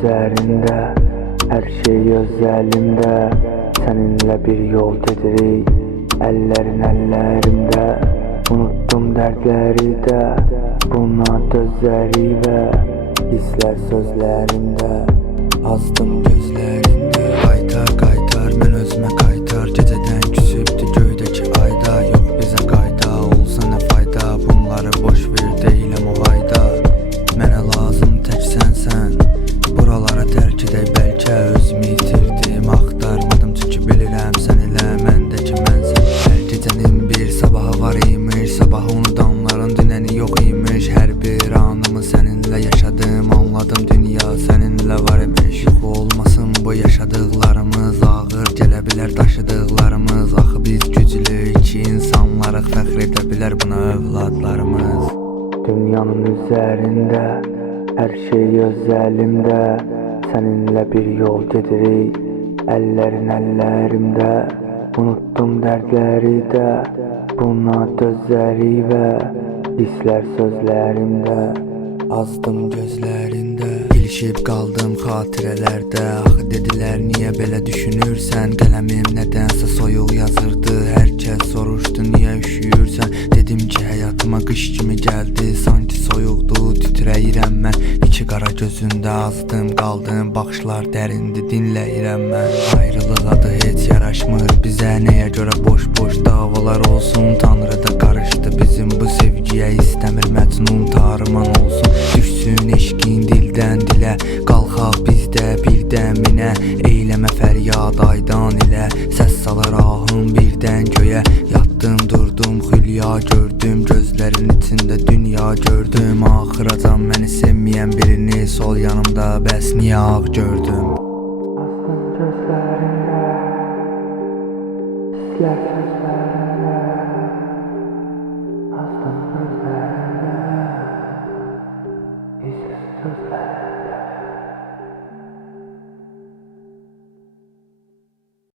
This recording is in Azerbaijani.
üzerinde, her şey özelimde. Seninle bir yol gedirik, ellerin ellerimde. Unuttum dertleri de, buna dözeri ve hisler sözlerinde. Azdım gözlerinde. Qaytar qaytar, mən özümə qaytar. Gecədən küsübdü göydəki ayda. Yox bizə qayda, olsa nə fayda. Bunları boş ver, deyiləm o hayda. Mənə lazım tək sənsən, buralara tərk edək bəlkə. Özümü itirdim, axtarmadım çünki bilirəm sən elə məndəki mənsən. Hər gecənin bir sabahı var imiş, sabahı unudanların dünəni yox imiş. Hər bir anımı səninlə yaşadım, anladım dünya səninlə var imiş. Yox olmasın bu yaşadıqlarımız, ağır gələ bilər daşıdıqlarımız. Axı biz güclü iki insanlarıq, fəxr edə bilər buna övladlarımız. Dünyanın üzərində, hər şey özelimdə. Seninle bir yol gedirik, ellerin ellerimdə. Unuttum dertleri de, buna dözeri ve hisler sözlerimdə. Azdım gözlerinde, ilişib qaldım xatirələrdə. Axı dedilər niyə belə düşünürsən, qələmim nədənsə soyuq yazırdı. Hər kəs soruşdu niyə üşüyürsən, dedim ki həyatıma qış kimi gəldi. Sanki soyuqdu, titrəyirəm mən. İki qara gözündə azdım qaldım, baxışlar dərindir, dinləyirəm mən. Ayrılıq adı heç yaraşmır bizə, nəyə görə boş-boş davalar olsun. Tanrı da qarışdı bizim bu sevgiyə, istəmir məcnun tarıman olsun. Düşsün eşqin dildən dilə, qalxaq bizdə bir dəminə. Eyləmə fəryad aydan ilə, səs salır ahım birdən göyə. Yatdım durdum xülya gördüm, gözlərin içində dünya gördüm. Axıracan məni sevməyən birini sol yanımda, bəs niyə ağ gördüm? Azdım gözlərində, hislər sözlərində. Azdım